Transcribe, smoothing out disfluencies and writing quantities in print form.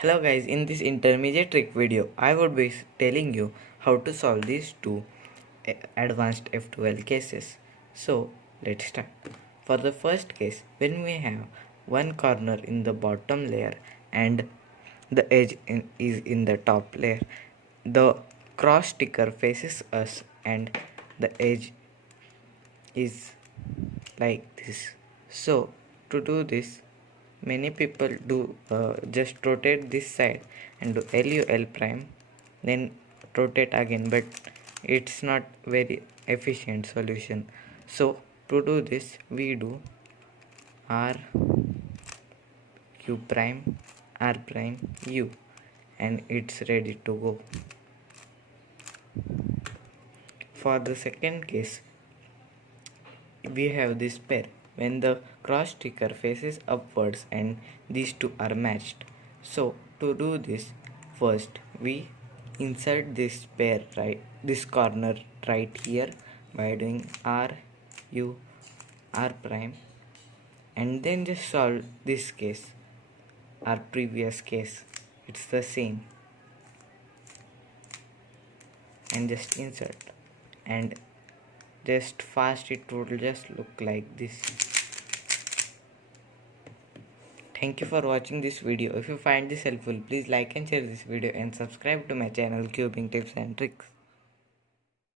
Hello guys, in this intermediate trick video, I would be telling you how to solve these two advanced F2L cases. So let's start. For the first case, when we have one corner in the bottom layer and the edge is in the top layer, the cross sticker faces us and the edge is like this. So to do this, many people do just rotate this side and do LUL prime, then rotate again, but it's not very efficient solution. So to do this, we do R Q prime R prime U, and it's ready to go. For the second case, we have this pair when the cross sticker faces upwards and these two are matched. So to do this, first we insert this pair this corner right here by doing R U R prime, and then just solve this case, our previous case. It's the same, and just insert, and just fast it will just look like this. Thank you for watching this video. If you find this helpful, please like and share this video and subscribe to my channel Cubing Tips and Tricks.